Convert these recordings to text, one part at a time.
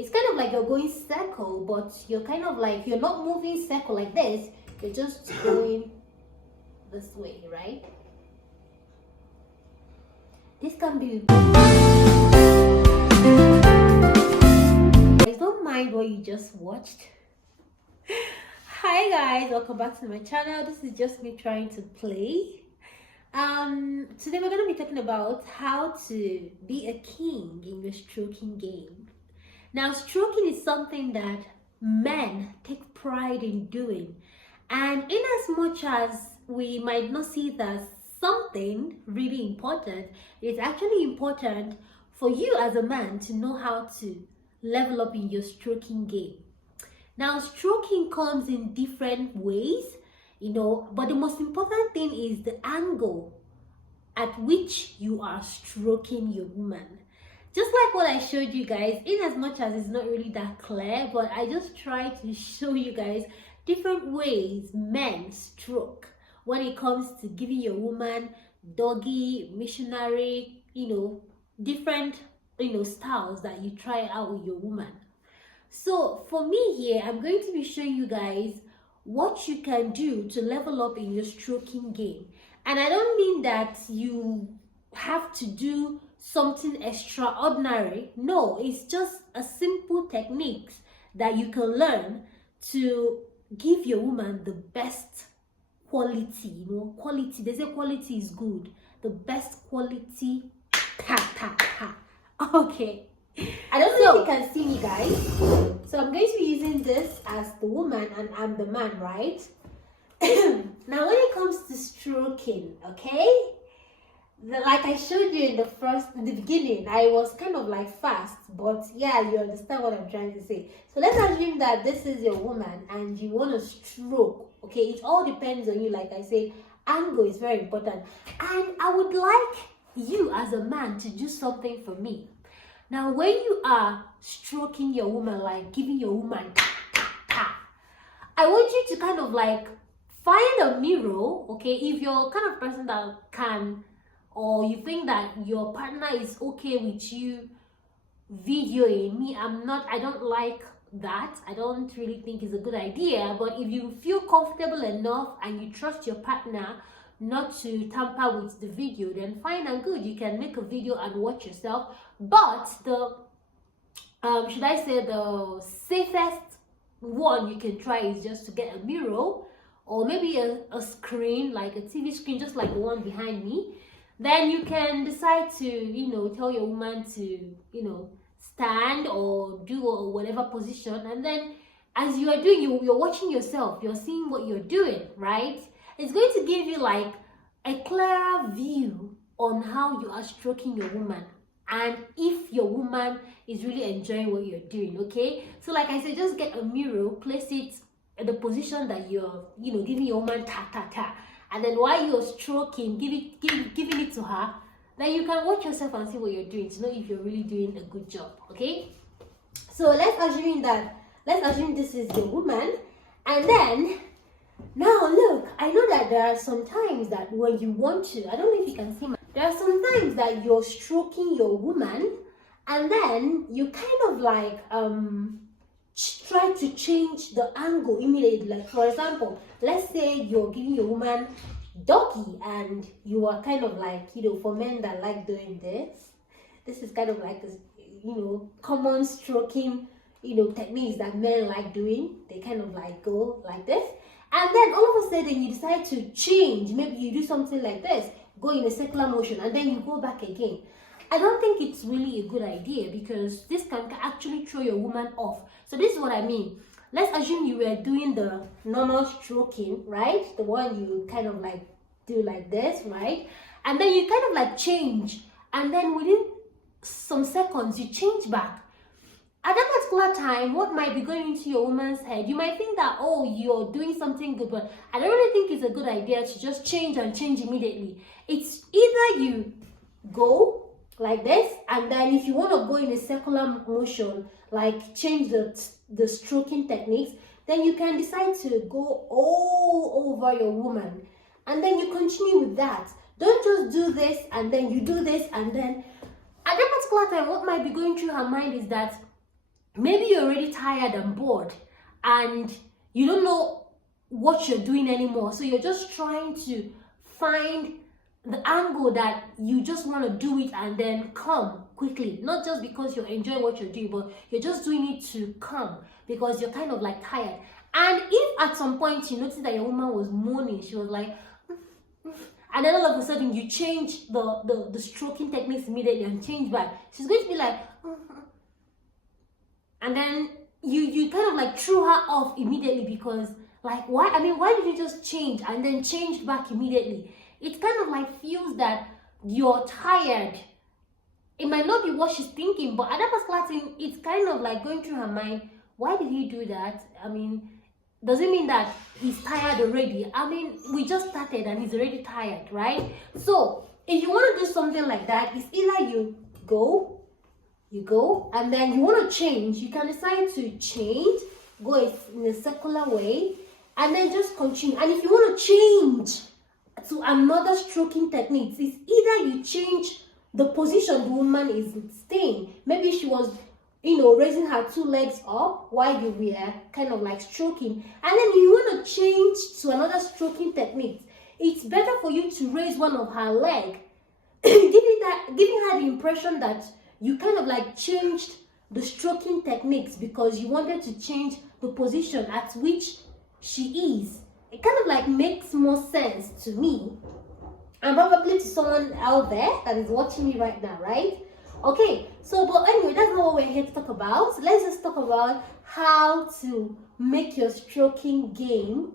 it's kind of like you're going circle, but you're kind of like, you're not moving circle like this, you're just going this way, right? This can be, guys, don't mind what you just watched. Hi guys, welcome back to my channel. This is just me trying to play. Today we're going to be talking about how to be a king in your stroking game. Now, stroking is something that men take pride in doing, and in as much as we might not see it as something really important, it's actually important for you as a man to know how to level up in your stroking game. Now, stroking comes in different ways, but the most important thing is the angle at which you are stroking your woman. Just like what I showed you guys, in as much as it's not really that clear, but I just try to show you guys different ways men stroke when it comes to giving your woman doggy, missionary, different, styles that you try out with your woman. So for me here, I'm going to be showing you guys what you can do to level up in your stroking game. And I don't mean that you have to do something extraordinary. No, it's just a simple techniques that you can learn to give your woman the best quality. Quality, they say quality is good. The best quality. Okay. I don't know if you can see me, guys. So I'm going to be using this as the woman and I'm the man, right? Now when it comes to stroking, okay, like I showed you in the beginning, I was kind of like fast, but yeah, you understand what I'm trying to say. So let's assume that this is your woman and you want to stroke. Okay, it all depends on you. Like I said, angle is very important, and I would like you as a man to do something for me. Now, when you are stroking your woman, like giving your woman I want you to kind of like find a mirror, okay? If you're kind of person that can, or you think that your partner is okay with you videoing me, I don't like that. I don't really think it's a good idea. But if you feel comfortable enough and you trust your partner not to tamper with the video, then fine and good, you can make a video and watch yourself. But the should I say the safest one you can try is just to get a mirror, or maybe a screen, like a TV screen, just like the one behind me. Then you can decide to tell your woman to stand or do or whatever position, and then as you are doing, you're watching yourself, you're seeing what you're doing, right? It's going to give you like a clearer view on how you are stroking your woman, and if your woman is really enjoying what you're doing. Okay, so like I said, just get a mirror, place it at the position that you're giving your woman and then while you're stroking, giving it to her, then you can watch yourself and see what you're doing to know if you're really doing a good job. Okay, so let's assume this is your woman, and then now look, I know that there are some times that when you want to, I don't know if you can see there are some times that you're stroking your woman and then you kind of like try to change the angle immediately. Like for example, let's say you're giving your woman doggy and you are kind of like, for men that like doing this is kind of like this, common stroking, techniques that men like doing. They kind of like go like this. And then all of a sudden you decide to change. Maybe you do something like this, go in a circular motion, and then you go back again. I don't think it's really a good idea, because this can actually throw your woman off. So this is what I mean. Let's assume you were doing the normal stroking, right? The one you kind of like do like this, right? And then you kind of like change, and then within some seconds you change back. At that particular time, what might be going into your woman's head? You might think that, oh, you're doing something good, but I don't really think it's a good idea to just change immediately. It's either you go like this, and then if you want to go in a circular motion, like change the stroking techniques, then you can decide to go all over your woman, and then you continue with that. Don't just do this and then you do this, and then at that particular time what might be going through her mind is that maybe you're already tired and bored and you don't know what you're doing anymore, so you're just trying to find the angle that you just want to do it and then come quickly, not just because you're enjoying what you're doing, but you're just doing it to come because you're kind of like tired. And if at some point you notice that your woman was moaning, she was like and then all of a sudden you change the stroking techniques immediately and change back, she's going to be like and then you kind of like threw her off immediately because like why did you just change and then change back immediately? It kind of like feels that you're tired. It might not be what she's thinking, but at that particular time it's kind of like going through her mind, why did he do that? Does it mean that he's tired already? We just started and he's already tired, right? So if you want to do something like that, it's either you go and then you want to change, you can decide to change, go in a circular way and then just continue. And if you want to change to another stroking technique, it's either you change the position the woman is staying. Maybe she was raising her two legs up while you were kind of like stroking, and then you want to change to another stroking technique. It's better for you to raise one of her leg giving her the impression that you kind of like changed the stroking techniques because you wanted to change the position at which she is. It kind of like makes more sense to me and probably to someone out there that is watching me right now, right? Okay, so but anyway, that's not what we're here to talk about. Let's just talk about how to make your stroking game,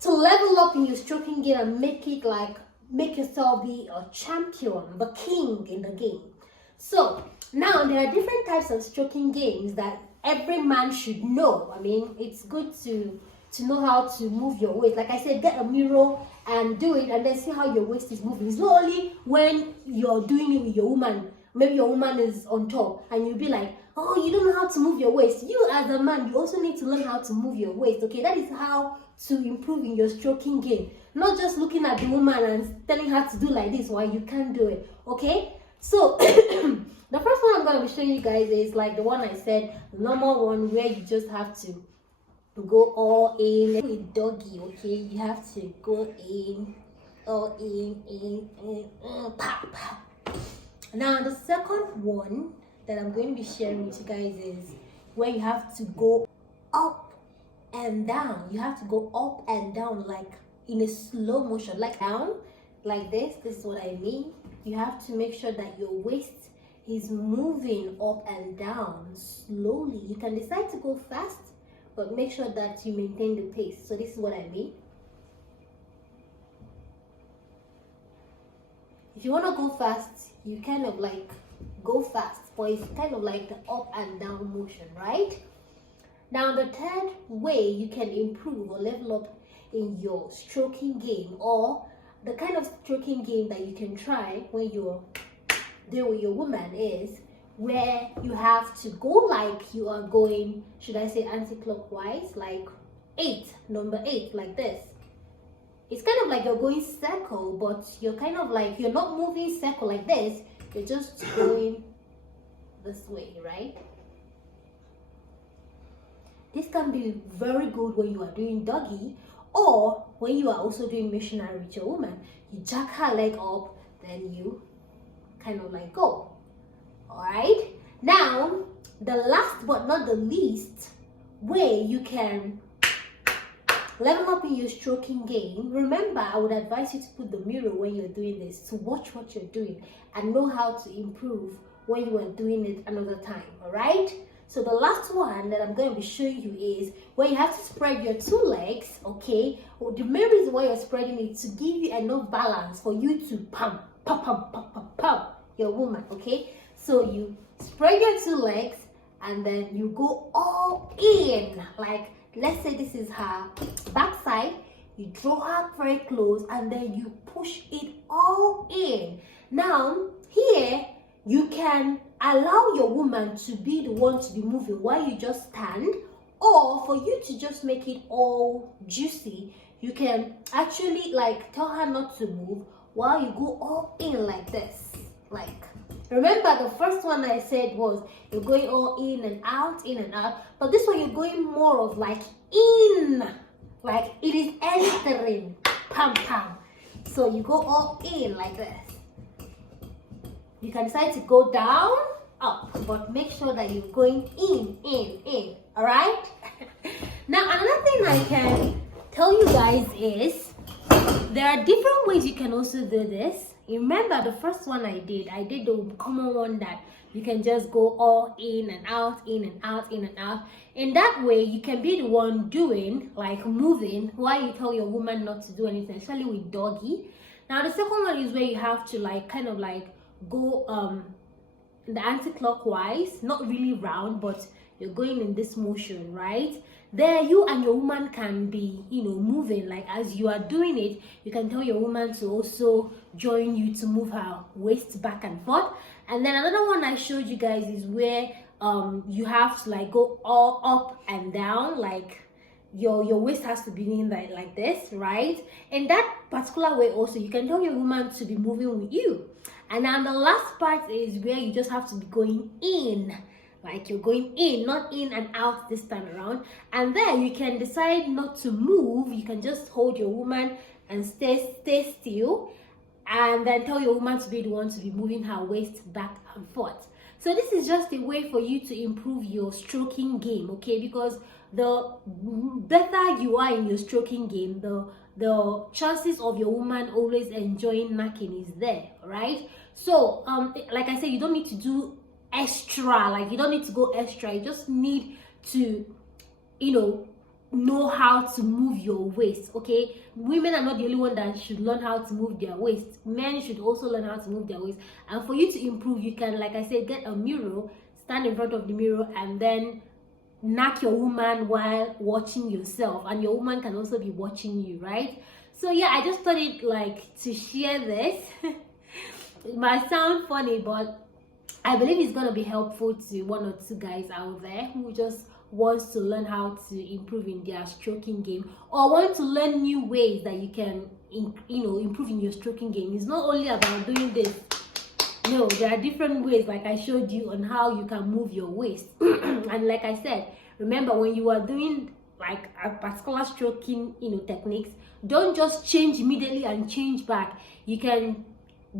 to level up in your stroking game and make yourself be a champion, the king in the game. So now there are different types of stroking games that every man should know. It's good to know how to move your waist. Like I said, get a mirror and do it and then see how your waist is moving. It's not only when you're doing it with your woman, maybe your woman is on top and you'll be like, oh, you don't know how to move your waist. You as a man, you also need to learn how to move your waist. Okay, that is how to improve in your stroking game. Not just looking at the woman and telling her to do like this while you can't do it. Okay, so the first one I'm going to be showing you guys is like the one I said, the normal one where you just have to go all in with doggy. Okay, you have to go in all in pop. Now the second one that I'm going to be sharing with you guys is where you have to go up and down. You have to go up and down like in a slow motion, like down like this. This is what I mean. You have to make sure that your waist is moving up and down slowly. You can decide to go fast, but make sure that you maintain the pace. So this is what I mean. If you want to go fast, you kind of like go fast, but it's kind of like the up and down motion, right? Now the third way you can improve or level up in your stroking game, or the kind of stroking game that you can try when you're dealing with your woman, is where you have to go like you are going, should I say anti-clockwise, like number 8, like this. It's kind of like you're going circle, but you're kind of like, you're not moving circle like this, you're just going this way, right? This can be very good when you are doing doggy, or when you are also doing missionary with your woman. You jack her leg up, then you kind of like go. Alright, now the last but not the least way you can level up in your stroking game. Remember, I would advise you to put the mirror when you're doing this, to watch what you're doing and know how to improve when you are doing it another time. Alright, so the last one that I'm going to be showing you is where you have to spread your two legs. Okay, well, the main reason why you're spreading it to give you enough balance for you to pump your woman. Okay, so you spread your two legs and then you go all in. Like, let's say this is her backside, you draw her very close and then you push it all in. Now here you can allow your woman to be the one to be moving while you just stand, or for you to just make it all juicy, you can actually like tell her not to move while you go all in like this, like Remember, the first one I said was you're going all in and out, but this one you're going more of like in, like it is entering, pam pam. So you go all in like this. You can decide to go down, up, but make sure that you're going in. All right. Now another thing I can tell you guys is there are different ways you can also do this. Remember the first one I did the common one that you can just go all in and out. In that way, you can be the one doing, like moving, while you tell your woman not to do anything, especially with doggy. Now the second one is where you have to like kind of like go the anti-clockwise, not really round, but you're going in this motion, right? There you and your woman can be, you know, moving. Like as you are doing it, you can tell your woman to also join you to move her waist back and forth. And then another one I showed you guys is where you have to like go all up and down, like your waist has to be in like this, right? In that particular way also, you can tell your woman to be moving with you. And then the last part is where you just have to be going in, like you're going in, not in and out this time around. And then you can decide not to move. You can just hold your woman and stay still, and then tell your woman to be the one to be moving her waist back and forth. So this is just a way for you to improve your stroking game, okay? Because the better you are in your stroking game, the chances of your woman always enjoying knacking is there, right? So like I said, you don't need to do extra, like you don't need to go extra. You just need to, you know how to move your waist, okay? Women are not the only one that should learn how to move their waist. Men should also learn how to move their waist. And for you to improve, you can, like I said, get a mirror, stand in front of the mirror, and then knock your woman while watching yourself, and your woman can also be watching you, right? So yeah, I just thought it like to share this. It might sound funny, but I believe it's gonna be helpful to one or two guys out there who just wants to learn how to improve in their stroking game, or want to learn new ways that you can improve in your stroking game. It's not only about doing this. No, there are different ways, like I showed you, on how you can move your waist. And like I said, remember, when you are doing like a particular stroking techniques, don't just change immediately and change back. You can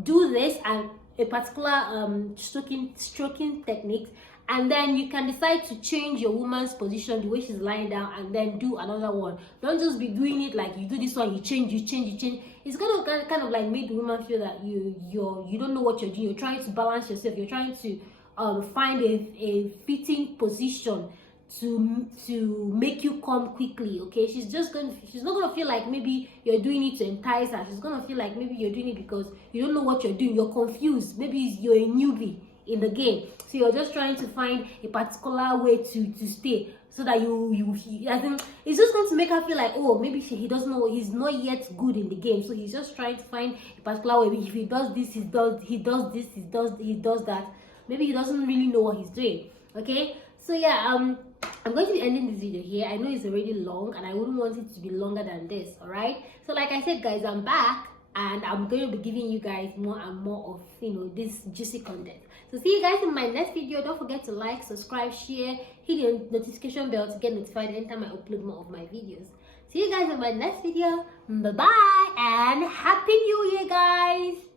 do this and a particular stroking technique, and then you can decide to change your woman's position, the way she's lying down, and then do another one. Don't just be doing it like you do this one, you change. It's gonna kind of like make the woman feel that you don't know what you're doing. You're trying to balance yourself. You're trying to find a fitting position to make you come quickly, okay? She's not gonna feel like maybe you're doing it to entice her. She's gonna feel like maybe you're doing it because you don't know what you're doing. You're confused. Maybe you're a newbie in the game, so you're just trying to find a particular way to stay, so that I think it's just going to make her feel like, oh, maybe he doesn't know, he's not yet good in the game, so he's just trying to find a particular way. If he does this, he does this, he does that. Maybe he doesn't really know what he's doing, okay? So yeah, I'm going to be ending this video here. I know it's already long, and I wouldn't want it to be longer than this, all right? So like I said, guys, I'm back, and I'm going to be giving you guys more and more of this juicy content. So see you guys in my next video. Don't forget to like, subscribe, share, hit the notification bell to get notified anytime I upload more of my videos. See you guys in my next video. Bye bye, and happy new year, guys.